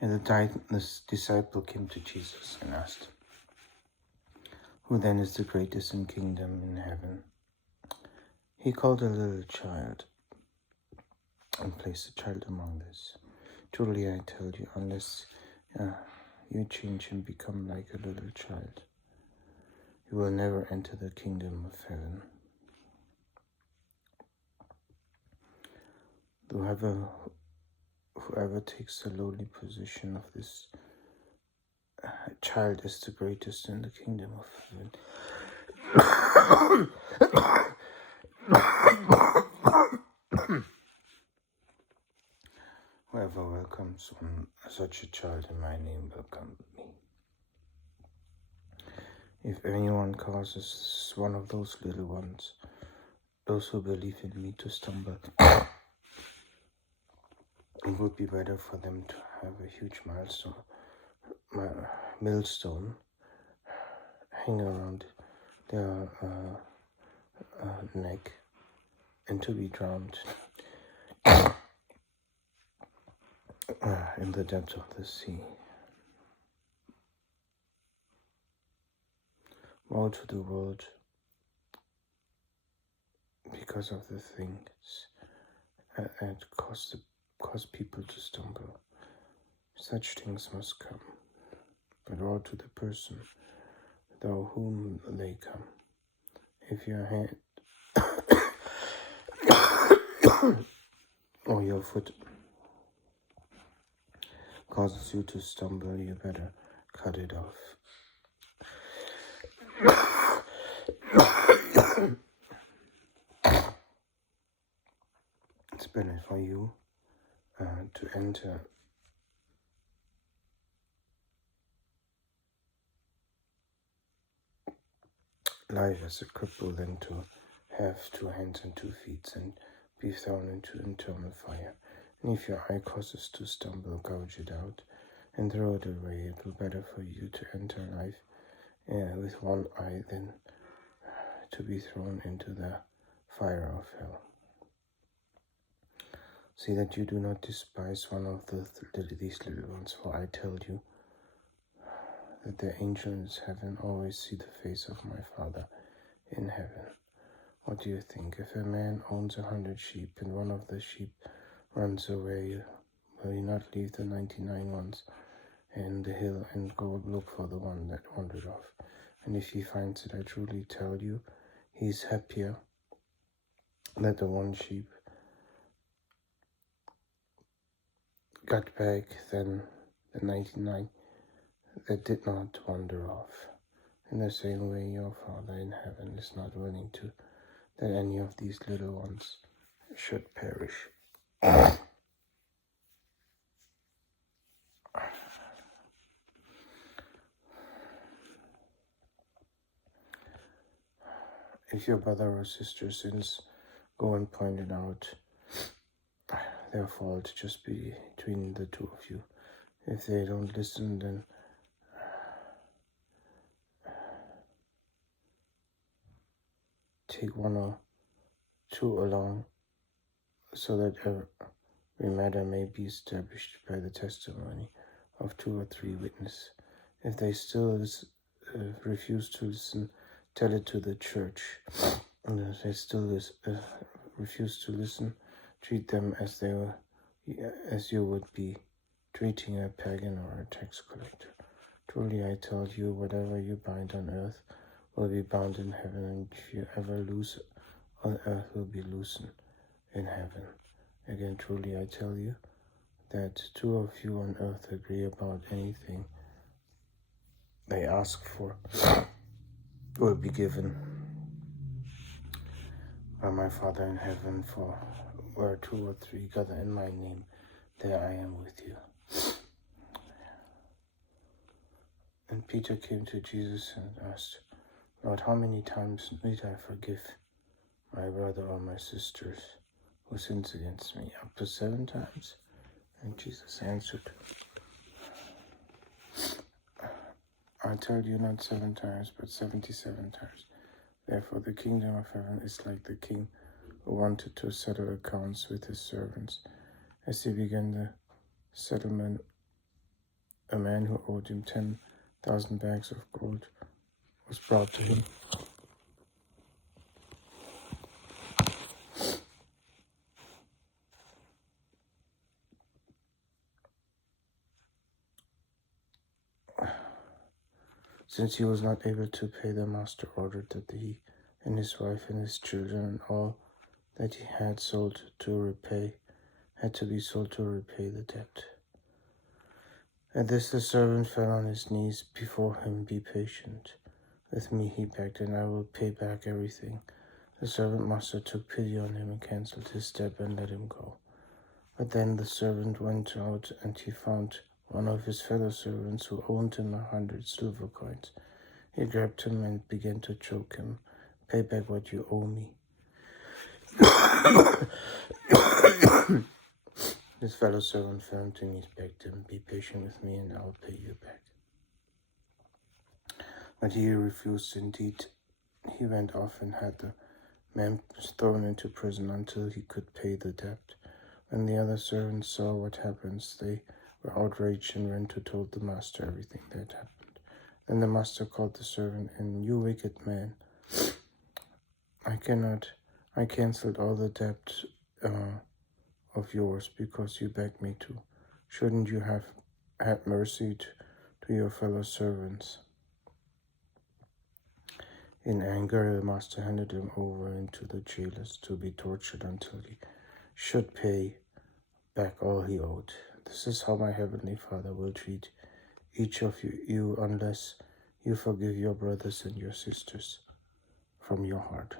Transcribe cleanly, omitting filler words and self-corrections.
And the disciple came to Jesus and asked, "Who then is the greatest in kingdom in heaven?" He called a little child and placed the child among this. Truly I tell you, unless you change and become like a little child, you will never enter the kingdom of heaven. Whoever takes the lowly position of this child is the greatest in the kingdom of heaven. Whoever welcomes such a child in my name welcomes me. If anyone causes one of those little ones, those who believe in me, to stumble, it would be better for them to have a huge millstone hang around their neck and to be drowned in the depths of the sea. Woe to the world because of the things that cause people to stumble. Such things must come, but woe to the person through whom they come. If your hand or your foot causes you to stumble, you better cut it off. It's better for you to enter life as a cripple than to have 2 hands and 2 feet and be thrown into eternal fire. And if your eye causes to stumble, gouge it out and throw it away. It will be better for you to enter life with 1 eye than to be thrown into the fire of hell. See that you do not despise one of these little ones, for I tell you that the angels in heaven always see the face of my Father in heaven. What do you think? If a man owns 100 sheep and one of the sheep runs away, will he not leave the 99 ones in the hill and go look for the one that wandered off? And if he finds it, I truly tell you, he is happier that the one sheep got back than the 99 that did not wander off. In the same way, your Father in heaven is not willing that any of these little ones should perish. If your brother or sister sins, go and point it out. Their fault just between the two of you. If they don't listen, then take 1 or 2 along, so that every matter may be established by the testimony of 2 or 3 witnesses. If they still refuse to listen, tell it to the church. And if they still refuse to listen, treat them as you would be treating a pagan or a tax collector. Truly I tell you, whatever you bind on earth will be bound in heaven, and if you ever loose on earth will be loosened in heaven. Again, truly I tell you, that 2 of you on earth agree about anything they ask for will be given by my Father in heaven. For where 2 or 3 gather in my name, there I am with you. And Peter came to Jesus and asked, Lord, how many times need I forgive my brother or my sisters who sins against me? Up to 7 times? And Jesus answered, I tell you, not 7 times, but 77 times. Therefore the kingdom of heaven is like the king who wanted to settle accounts with his servants. As he began the settlement, a man who owed him 10,000 bags of gold was brought to him. Since he was not able to pay, the master ordered that he and his wife and his children and all that he had to be sold to repay the debt. At this the servant fell on his knees before him. "Be patient with me," he begged, "and I will pay back everything." The servant master took pity on him and cancelled his debt and let him go. But then the servant went out, and he found one of his fellow servants who owed him 100 silver coins. He grabbed him and began to choke him. "Pay back what you owe me." His fellow servant fell on his knees, begged him, "Be patient with me and I'll pay you back." But he refused. Indeed, he went off and had the man thrown into prison until he could pay the debt. When the other servants saw what happened, they were outraged and ran to tell the master everything that happened. Then the master called the servant in. "You wicked man, I cancelled all the debt of yours because you begged me to. Shouldn't you have had mercy to your fellow servants?" In anger, the master handed him over into the jailers to be tortured until he should pay back all he owed. This is how my heavenly Father will treat each of you unless you forgive your brothers and your sisters from your heart.